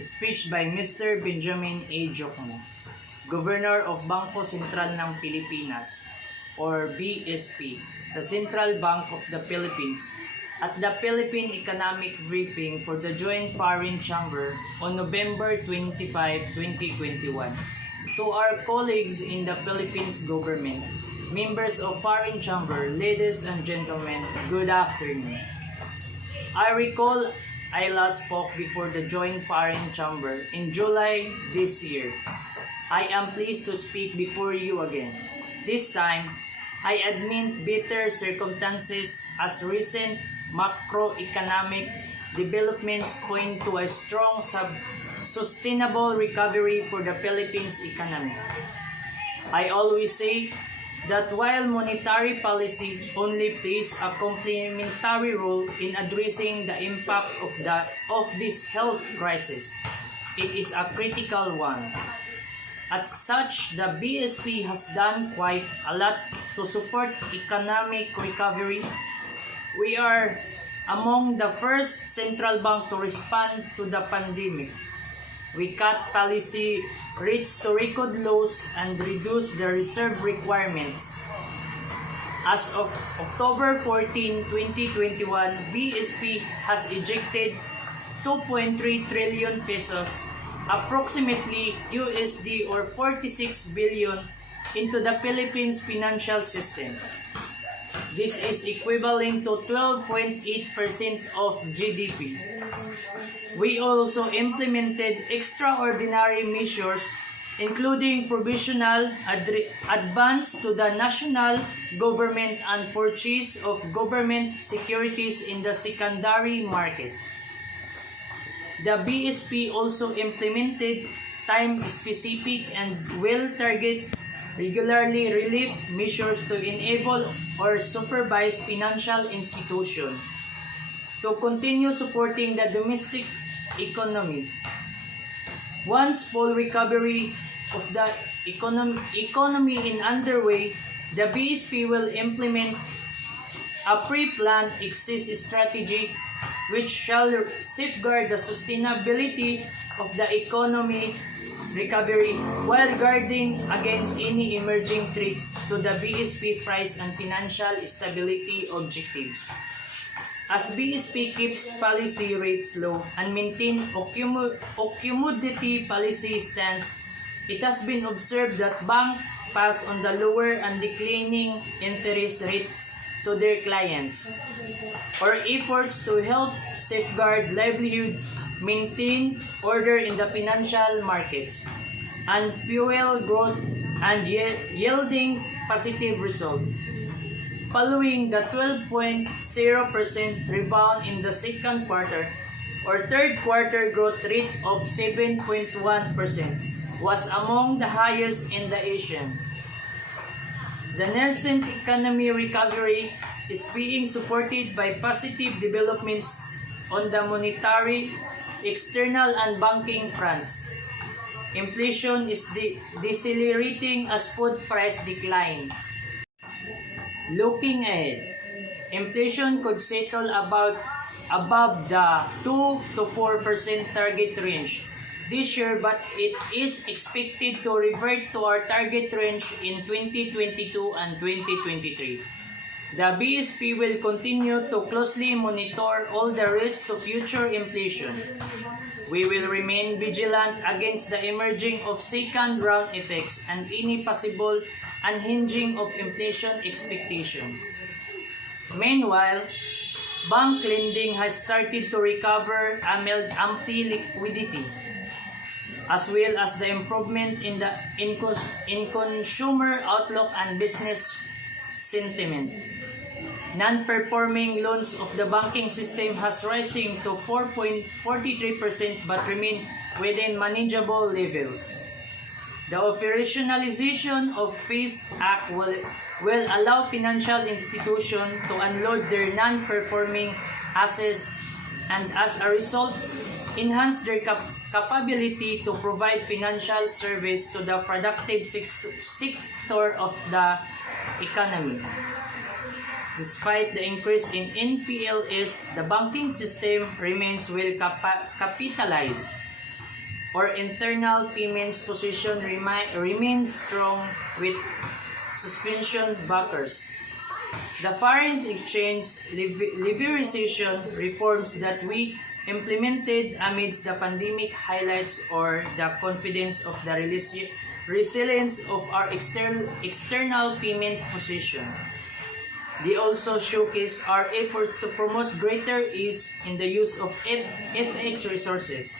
Speech by Mr. Benjamin A. Jokno, Governor of Bangko Sentral ng Pilipinas, or BSP, the Central Bank of the Philippines, at the Philippine Economic Briefing for the Joint Foreign Chamber on November 25, 2021. To our colleagues in the Philippines government, members of Foreign Chamber, ladies and gentlemen, good afternoon. I recall I last spoke before the Joint Foreign Chamber in July this year. I am pleased to speak before you again. This time, I admit bitter circumstances as recent macroeconomic developments point to a strong sustainable recovery for the Philippines economy. I always say that while monetary policy only plays a complementary role in addressing the impact of this health crisis, it is a critical one. As such, the BSP has done quite a lot to support economic recovery. We are among the first central bank to respond to the pandemic. We cut policy rates to record lows and reduce the reserve requirements. As of October 14, 2021, BSP has ejected 2.3 trillion pesos, approximately USD or 46 billion, into the Philippines financial system. This is equivalent to 12.8% of GDP. We also implemented extraordinary measures including provisional advance to the national government and purchase of government securities in the secondary market. The BSP also implemented time-specific and well-targeted regularly relief measures to enable or supervise financial institutions to continue supporting the domestic economy. Once full recovery of the economy is underway, the BSP will implement a pre-planned exit strategy which shall safeguard the sustainability of the economy recovery while guarding against any emerging threats to the BSP price and financial stability objectives. As BSP keeps policy rates low and maintains accommodative policy stance, it has been observed that banks pass on the lower and declining interest rates to their clients, or efforts to help safeguard livelihood, maintain order in the financial markets, and fuel growth and yielding positive results. Following the 12.0% rebound in the second quarter, or third quarter growth rate of 7.1% was among the highest in the Asian. The nascent economy recovery is being supported by positive developments on the monetary, external, and banking fronts. Inflation is decelerating as food price decline. Looking ahead, inflation could settle above the 2 to 4% target range this year, but it is expected to revert to our target range in 2022 and 2023. The BSP will continue to closely monitor all the risks to future inflation. We will remain vigilant against the emerging of second-round effects and any possible unhinging of inflation expectation. Meanwhile, bank lending has started to recover amid ample liquidity, as well as the improvement in consumer outlook and business sentiment. Non-performing loans of the banking system has rising to 4.43% but remain within manageable levels. The operationalization of Phased Act will allow financial institutions to unload their non-performing assets and as a result, enhance their capability to provide financial service to the productive sector of the economy. Despite the increase in NPLs, the banking system remains well capitalized. or internal payments position remains strong with suspension backers. The foreign exchange liberalization reforms that we implemented amidst the pandemic highlights or the confidence of the resilience of our external payment position. They also showcase our efforts to promote greater ease in the use of FX resources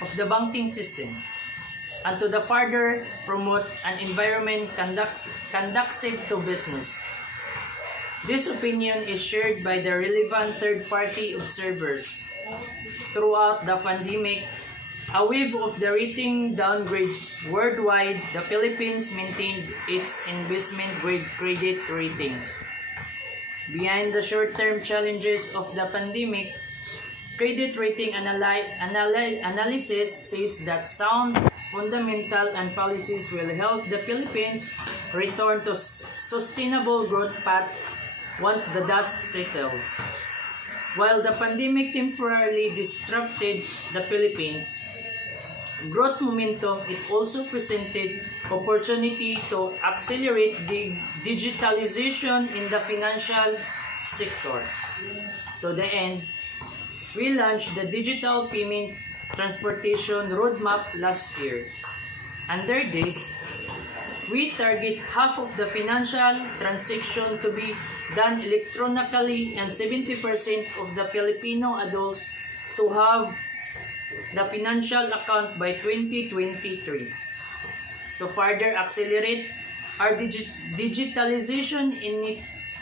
of the banking system and to the further promote an environment conducive to business. This opinion is shared by the relevant third-party observers. Throughout the pandemic, a wave of the rating downgrades worldwide, the Philippines maintained its investment-grade credit ratings. Behind the short-term challenges of the pandemic, credit rating analysis says that sound fundamental and policies will help the Philippines return to sustainable growth path once the dust settles. While the pandemic temporarily disrupted the Philippines growth momentum, it also presented opportunity to accelerate the digitalization in the financial sector. To the end, we launched the Digital Payment Transportation Roadmap last year. Under this, we target half of the financial transaction to be done electronically and 70% of the Filipino adults to have the financial account by 2023. To further accelerate our digitalization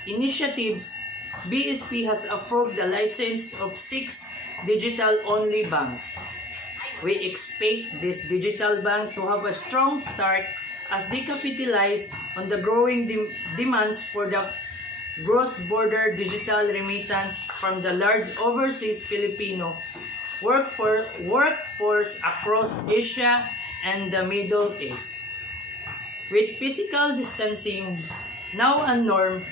initiatives, BSP has approved the license of 6 digital-only banks. We expect this digital bank to have a strong start as they capitalize on the growing demands for the cross-border digital remittance from the large overseas Filipino workforce across Asia and the Middle East. With physical distancing now a norm,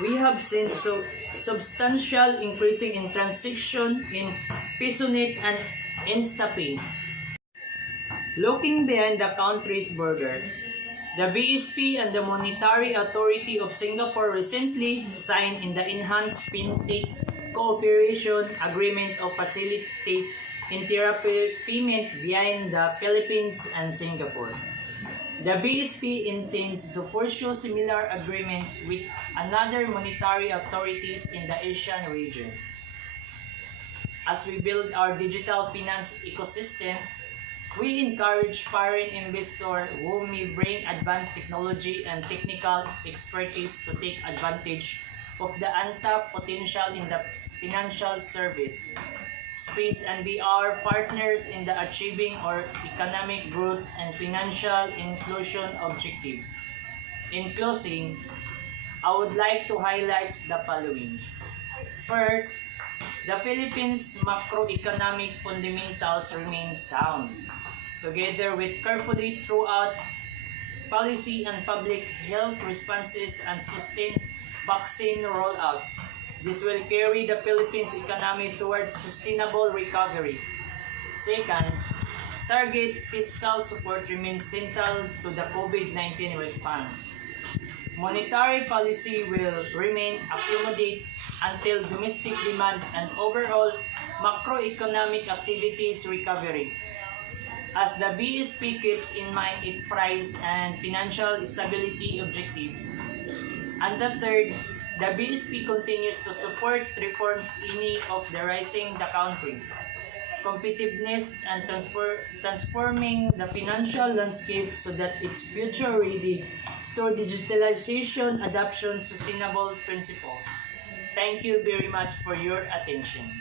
we have seen substantial increasing in transaction in PisoNet and InstaPay. Looking behind the country's border, the BSP and the Monetary Authority of Singapore recently signed in the Enhanced FinTech Cooperation Agreement to facilitate inter-payment between the Philippines and Singapore. The BSP intends to pursue similar agreements with other monetary authorities in the Asian region. As we build our digital finance ecosystem, we encourage foreign investors who may bring advanced technology and technical expertise to take advantage of the untapped potential in the financial service space and be our partners in the achieving our economic growth and financial inclusion objectives. In closing, I would like to highlight the following. First, the Philippines' macroeconomic fundamentals remain sound. Together with carefully throughout policy and public health responses and sustained vaccine rollout, this will carry the Philippines economy towards sustainable recovery. Second, target fiscal support remains central to the COVID-19 response. Monetary policy will remain accommodative until domestic demand and overall macroeconomic activities recovery. As the BSP keeps in mind its price and financial stability objectives. And the third, the BSP continues to support reforms in need of the rising the country, competitiveness and transforming the financial landscape so that it's future ready through digitalization, adoption, sustainable principles. Thank you very much for your attention.